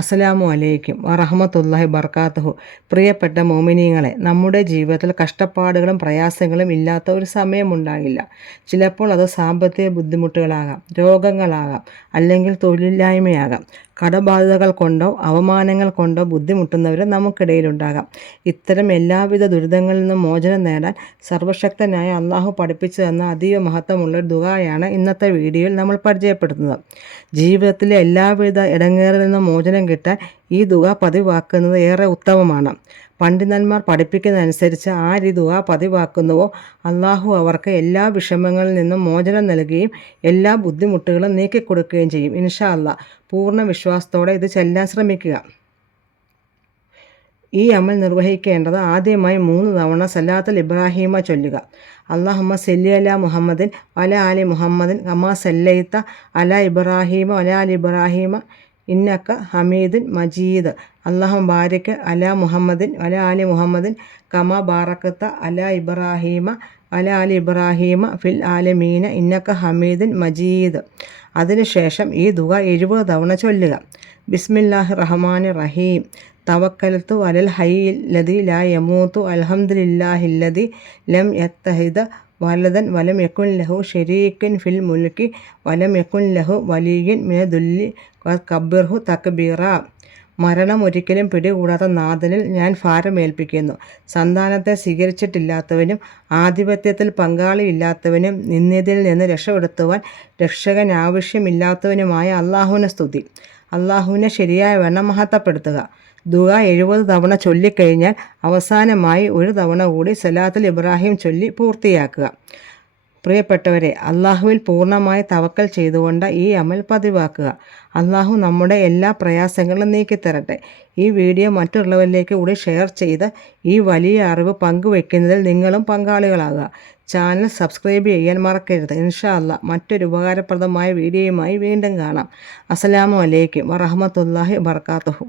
അസ്സലാമു അലൈക്കും വറഹ്മത്തുള്ളാഹി ബർക്കാത്തുഹു. പ്രിയപ്പെട്ട മോമിനീങ്ങളെ, നമ്മുടെ ജീവിതത്തിൽ കഷ്ടപ്പാടുകളും പ്രയാസങ്ങളും ഇല്ലാത്ത ഒരു സമയമുണ്ടാകില്ല. ചിലപ്പോൾ അത് സാമ്പത്തിക ബുദ്ധിമുട്ടുകളാകാം, രോഗങ്ങളാകാം, അല്ലെങ്കിൽ തൊഴിലില്ലായ്മയാകാം. കടബാധ്യതകൾ കൊണ്ടോ അവമാനങ്ങൾ കൊണ്ടോ ബുദ്ധിമുട്ടുന്നവരും നമുക്കിടയിലുണ്ടാകാം. ഇത്തരം എല്ലാവിധ ദുരിതങ്ങളിൽ നിന്നും മോചനം നേടാൻ സർവശക്തനായ അള്ളാഹു പഠിപ്പിച്ചു തന്ന അതീവ മഹത്വമുള്ളൊരു ദുആയാണ് ഇന്നത്തെ വീഡിയോയിൽ നമ്മൾ പരിചയപ്പെടുത്തുന്നത്. ജീവിതത്തിലെ എല്ലാവിധ ഇടങ്ങേറിൽ നിന്നും മോചനം കിട്ടാൻ ഈ ദുആ പതിവാക്കുന്നത് ഏറെ ഉത്തമമാണ്. പണ്ഡിതന്മാർ പഠിപ്പിക്കുന്നതനുസരിച്ച് ആര് ഈ ദുആ പതിവാക്കുന്നുവോ അള്ളാഹു അവർക്ക് എല്ലാ വിഷമങ്ങളിൽ നിന്നും മോചനം നൽകുകയും എല്ലാ ബുദ്ധിമുട്ടുകളും നീക്കിക്കൊടുക്കുകയും ചെയ്യും. ഇൻഷാ അല്ലാഹ് പൂർണ്ണ വിശ്വാസത്തോടെ ഇത് ചെല്ലാൻ ശ്രമിക്കുക. ഈ അമൽ നിർവഹിക്കേണ്ടത് ആദ്യമായി 3 തവണ സലാത്തുൽ ഇബ്രാഹീമ ചൊല്ലുക. അല്ലാഹുമ്മ സല്ലി അലാ മുഹമ്മദിൻ വഅലാ ആലി മുഹമ്മദിൻ കമാ സല്ലൈത അലാ ഇബ്രാഹീമ വഅലാ ആലി ഇബ്രാഹീമ ഇന്നക ഹമീദുൻ മജീദ്. അല്ലാഹുമ്മ ബാരിക് അലാ മുഹമ്മദിൻ വഅലാ ആലി മുഹമ്മദിൻ കമാ ബാറകത അലാ ഇബ്രാഹീമ വഅലാ ആലി ഇബ്രാഹീമ ഫിൽ ആലമീന ഇന്നക ഹമീദുൻ മജീദ്. അതിനുശേഷം ഈ ദുആ 70 തവണ ചൊല്ലുക. ബിസ്മില്ലാഹിർ റഹ്മാനിർ റഹീം. തവക്കൽതു അലൽ ഹയ്യിൽ ലദി ലാ യമൂതു അൽഹംദുലില്ലാഹില്ലദി ലം യത്തഹിദ വലദൻ വലം യകുൻ ലഹു ശരീകുൻ ഫിൽ മുൽക്കി വലം യകുൻ ലഹു വലിയ്യുൻ മിനദുല്ലി വകബ്ബിർഹു തക്ബീറ. മരണം ഒരിക്കലും പിടികൂടാത്ത നാഥനിൽ ഞാൻ ഭാരമേൽപ്പിക്കുന്നു. സന്താനത്തെ സ്വീകരിച്ചിട്ടില്ലാത്തവനും ആധിപത്യത്തിൽ പങ്കാളിയില്ലാത്തവനും നിന്ദ്യതയിൽ നിന്ന് രക്ഷപ്പെടുത്തുവാൻ രക്ഷകൻ ആവശ്യമില്ലാത്തവനുമായ അള്ളാഹുവിനെ സ്തുതി. അള്ളാഹുവിനെ ശരിയായ വണ്ണം മഹത്വപ്പെടുത്തുക. ദുആ 70 തവണ ചൊല്ലിക്കഴിഞ്ഞാൽ അവസാനമായി 1 തവണ കൂടി സലാത്തുൽ ഇബ്രാഹിം ചൊല്ലി പൂർത്തിയാക്കുക. പ്രിയപ്പെട്ടവരെ, അള്ളാഹുവിൽ പൂർണ്ണമായി തവക്കൽ ചെയ്തുകൊണ്ട് ഈ അമൽ പതിവാക്കുക. അള്ളാഹു നമ്മുടെ എല്ലാ പ്രയാസങ്ങളും നീക്കിത്തരട്ടെ. ഈ വീഡിയോ മറ്റുള്ളവരിലേക്ക് കൂടി ഷെയർ ചെയ്ത് ഈ വലിയ അറിവ് പങ്കുവെക്കുന്നതിൽ നിങ്ങളും പങ്കാളികളാകുക. ചാനൽ സബ്സ്ക്രൈബ് ചെയ്യാൻ മറക്കരുത്. ഇൻഷാ അല്ലാഹ് മറ്റൊരു ഉപകാരപ്രദമായ വീഡിയോയുമായി വീണ്ടും കാണാം. അസ്സലാമു അലൈക്കും വറഹ്മത്തുള്ളാഹി വബർക്കാത്തുഹു.